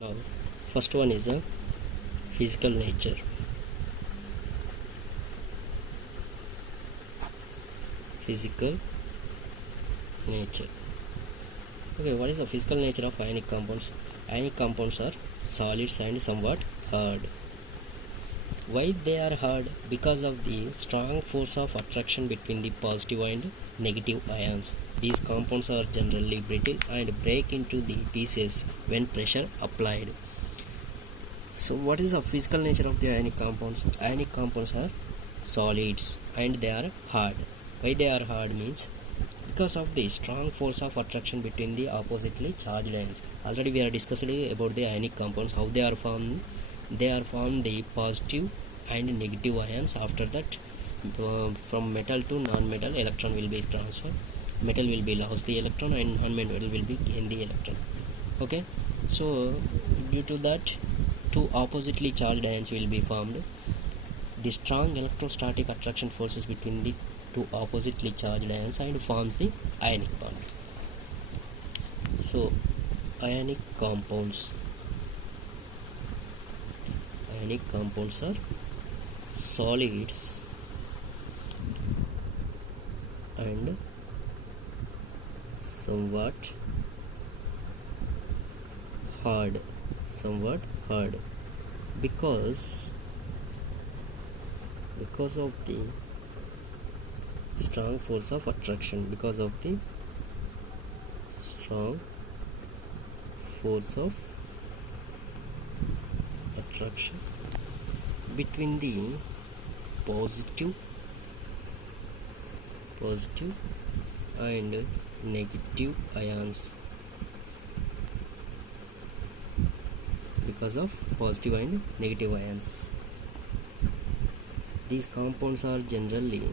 Now, first one is a physical nature. Physical nature. Okay, what is the physical nature of ionic compounds? Ionic compounds are solids and somewhat hard. Why they are hard? Because of the strong force of attraction between the positive and negative ions. These compounds are generally brittle and break into the pieces when pressure applied. So what is the physical nature of the ionic compounds? Ionic compounds are solids and they are hard. Why they are hard means because of the strong force of attraction between the oppositely charged ions. Already we are discussing about the ionic compounds, how they are formed. They are formed the positive and negative ions. After that, from metal to non-metal, electron will be transferred. Metal will be lost the electron and non-metal will be gain the electron. Okay, so due to that, two oppositely charged ions will be formed. The strong electrostatic attraction forces between the two oppositely charged ions and forms the ionic bond. So ionic compounds are solids and somewhat hard because of the strong force of attraction between the positive and negative ions. Because of positive and negative ions, these compounds are generally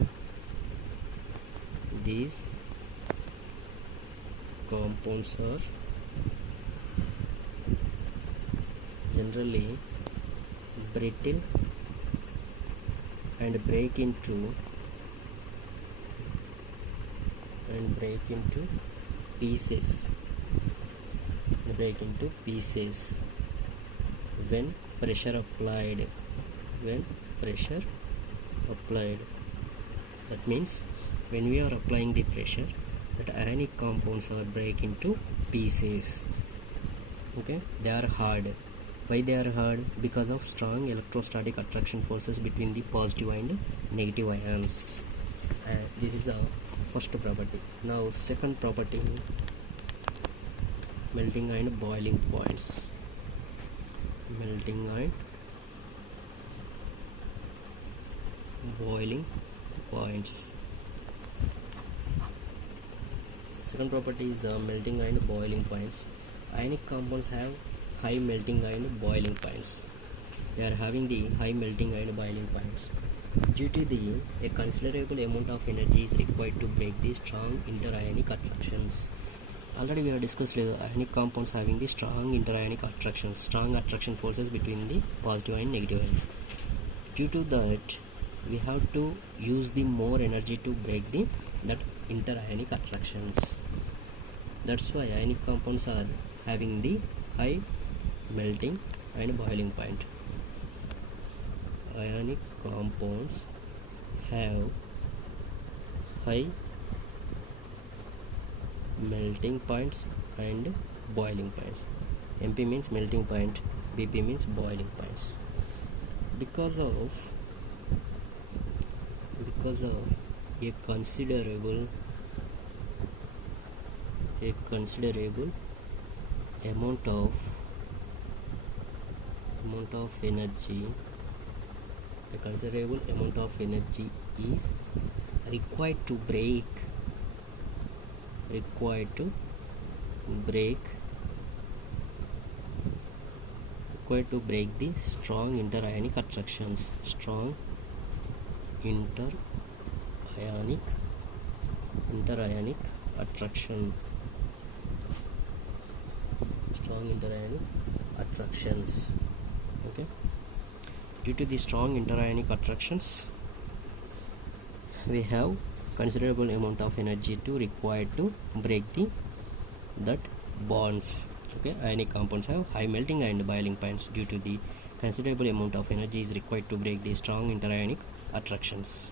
brittle and break into pieces when pressure applied. That means when we are applying the pressure, that ionic compounds are break into pieces. Okay, they are hard. Why they are hard? Because of strong electrostatic attraction forces between the positive and negative ions. This is our first property. Now second property, melting and boiling points. Second property is melting and boiling points. Ionic compounds have high melting and boiling points. They are having the high melting and boiling points. Due to a considerable amount of energy is required to break the strong interionic attractions. Already we have discussed ionic compounds having the strong interionic attractions, strong attraction forces between the positive and negative ions. Due to that, we have to use the more energy to break that interionic attractions. That's why ionic compounds are having the high melting and boiling point. Ionic compounds have high melting points and boiling points. MP means melting point, BP means boiling points. Because of a considerable amount of energy is required to break the strong interionic attractions. Strong interionic attractions. Okay, due to the strong interionic attractions, we have considerable amount of energy to required to break that bonds. Okay, ionic compounds have high melting and boiling points due to the considerable amount of energy is required to break the strong interionic attractions.